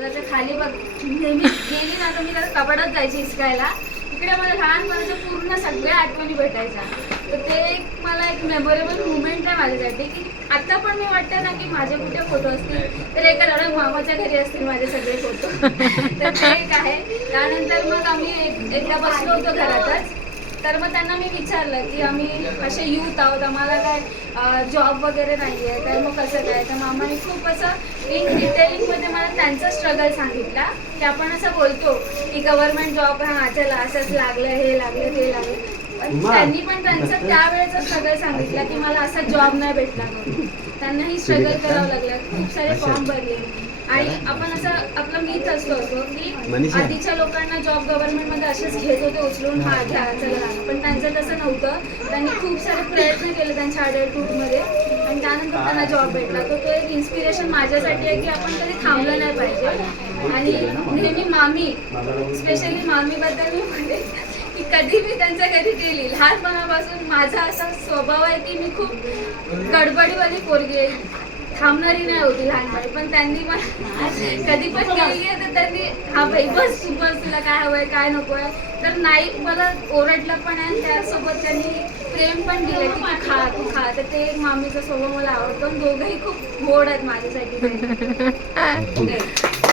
त्याच्या खाली बघ नेहमी गेली ना तर मी त्याला कपाटात जायची हिसकायला. तिकडे मला लहानपणाच्या पूर्ण सगळ्या आठवणी भेटायच्या. तर ते एक मला एक मेमोरेबल मुवमेंट आहे माझ्यासाठी की आता पण मी वाटतं ना की माझे कुठे फोटो असतील तर एका लढा मामाच्या घरी असतील माझे सगळे फोटो. तर ते एक आहे. त्यानंतर मग आम्ही एकदा बसलो होतो घरातच. तर मग त्यांना मी विचारलं की आम्ही असे यूथ आहोत, आम्हाला काय जॉब वगैरे नाही आहे, तर मग कसं काय. तर मामाने खूप असं इन डिटेलिंगमध्ये मला त्यांचा स्ट्रगल सांगितला की आपण असं बोलतो की गव्हर्नमेंट जॉब हां चला असंच लागलं, हे लागलं ते लागलं. पण त्यांनी पण त्यांचं त्यावेळेचा स्ट्रगल सांगितला की मला असा जॉब नाही भेटला म्हणून. त्यांनाही स्ट्रगल करावं लागलं, खूप सारे फॉर्म भरले. आणि आपण असं आपला मीच असतो की आधीच्या लोकांना जॉब गव्हर्नमेंटमध्ये असेच घेत होते उचलून, हा घ्या चला. पण त्यांचं तसं नव्हतं. त्यांनी खूप सारे प्रयत्न केले त्यांच्या अडल्टहूडमध्ये आणि त्यानंतर त्यांना जॉब भेटला. तर तो एक इन्स्पिरेशन माझ्यासाठी आहे की आपण कधी थांबलं नाही पाहिजे. आणि नेहमी मामी, स्पेशली मामीबद्दल मी म्हणते की कधी मी त्यांच्या घरी गेली, लहानपणापासून माझा असा स्वभाव आहे की मी खूप गडबडीवाली पोरगी आहे, थांबणारी नाही होती लहानपणी. पण त्यांनी पण कधी पण गेली आहे तर त्यांनी हा बाई बस तुला काय हवंय काय नको आहे, तर नाही मला ओरडलं पण आहे. त्यासोबत त्यांनी प्रेम पण दिलं की तू खा. तर ते एक मामीचा स्वभाव मला आवडतो. दोघंही खूप गोड आहेत माझ्यासाठी.